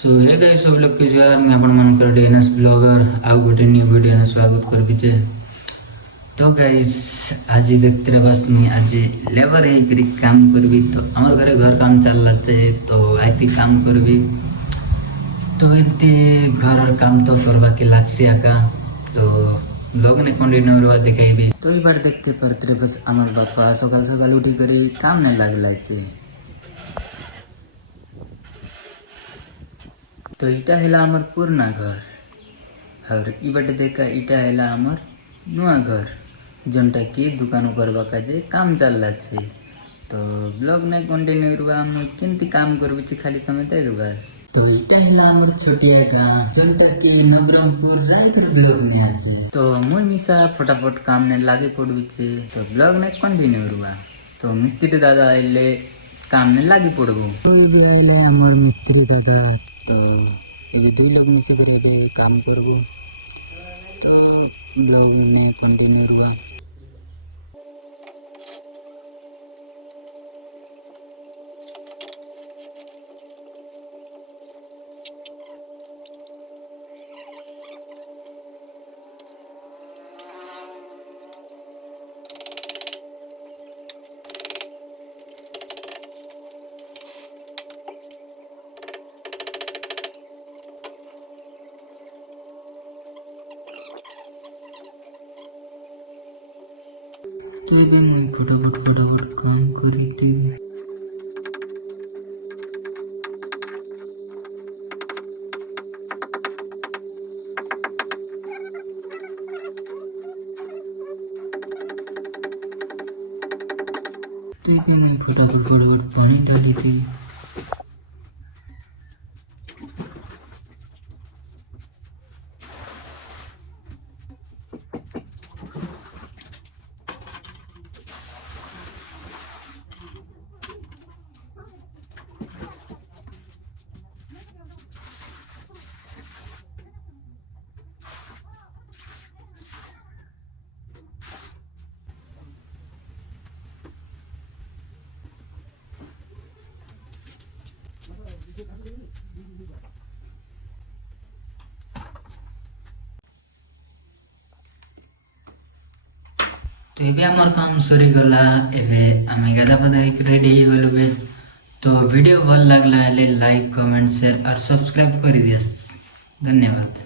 सो hey guys सब लोग किस यार मैं अपन मन कर डीएनएस ब्लॉगर आउ गोटे न्यू वीडियो ने स्वागत कर बिचे। तो गाइस आज देखते रहे बस मैं आज लेबर है करी काम करबी। तो हमर घरे घर काम चल रहा तो आती काम करबी। तो इतने घर काम तो करवा के लागसे आका तो लोग ने कंटिन्यू रहा दिखाई। तो ये बार देखते पड़ते बस आमर बापा सकाल सकाल उठी करे काम नहीं लागला छे। तो इटा है आमर पुराना घर और इबाटे देखा इटा है आमर नुआ घर जनटा की दुकान करवा काजे काम चल रहा छे। तो ब्लॉग ने कंटिन्यू रुआ हम केमती काम करबी छे खाली तमे दे दो बस। तो इटा है आमर छोटिया गाँ जनटा की नवरंगपुर रायगढ़ ब्लॉग ने आछे। तो मुई मिसा फटाफट काम ने लागे पड़बी छे। तो ब्लॉग ने कंटिन्यू रुआ। तो मिस्त्री दादा आइले काम ने लागी पड़बो। तो ये आइले हमर मिस्त्री दादा तो ये दुई लोग मिसे करे काम करबो। तो ब्लॉग में कंटिन्यू रुआ। तो ये मैं फटाफट काम करी थी। तो ये मैं फटाफट पानी डाली थी। तो ये आमर काम सरी गला एबे आमे गादा पदा रेडी होलबे। तो वीडियो भल लागला लाइक कमेंट शेयर और सब्सक्राइब कर दियस। धन्यवाद।